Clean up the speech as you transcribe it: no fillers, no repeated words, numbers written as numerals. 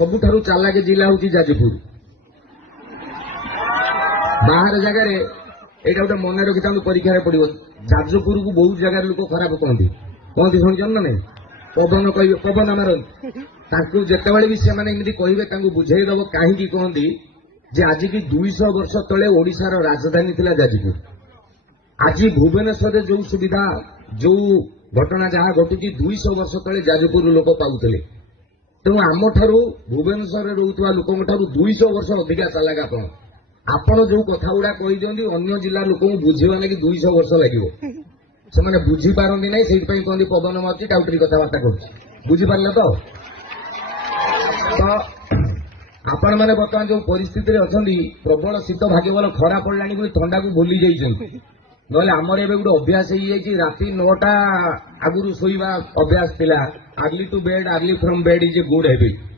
सबुठारु चालाक जिला हूँ जाजपुर बाहर जगार यहाँ गोटे मन रखी था परीक्षा पड़ो जाजपुर को बहुत जगार लोक खराब कहती कहती शुणुन ना नहीं पवन कह पवन मारती जितेबाला भी से कहे बुझेदब कहीं कहती जे आज की 200 वर्ष तले ओडिशार राजधानी थिला जाजपुर आज भुवनेश्वर जो सुविधा जो घटना जहाँ घटुची 200 वर्ष तले जाजपुर लोक पाउथिले तेणु आम ठारू भुवनेश्वर रोकवा लोक 200 वर्ष अधिका चालाक आपण जो कथा गुड़ा कही अन्य जिला लोक बुझेवा लगी 200 वर्ष लगे से बुझी पारती ना से कहते पवन मार्ची टाउटरी कथबार्ता कर बुझीपारे तो आपण मैंने बर्तमान जो परिस्थिति अच्छा प्रबल शीत भाग्य भल खरा पड़ा ठंडा को भूली जाइए ना आमर एवं गोटे अभ्यास हो राति 9टा आगुरी शोवा अभ्यास थिला early to bed early from bed is a good habit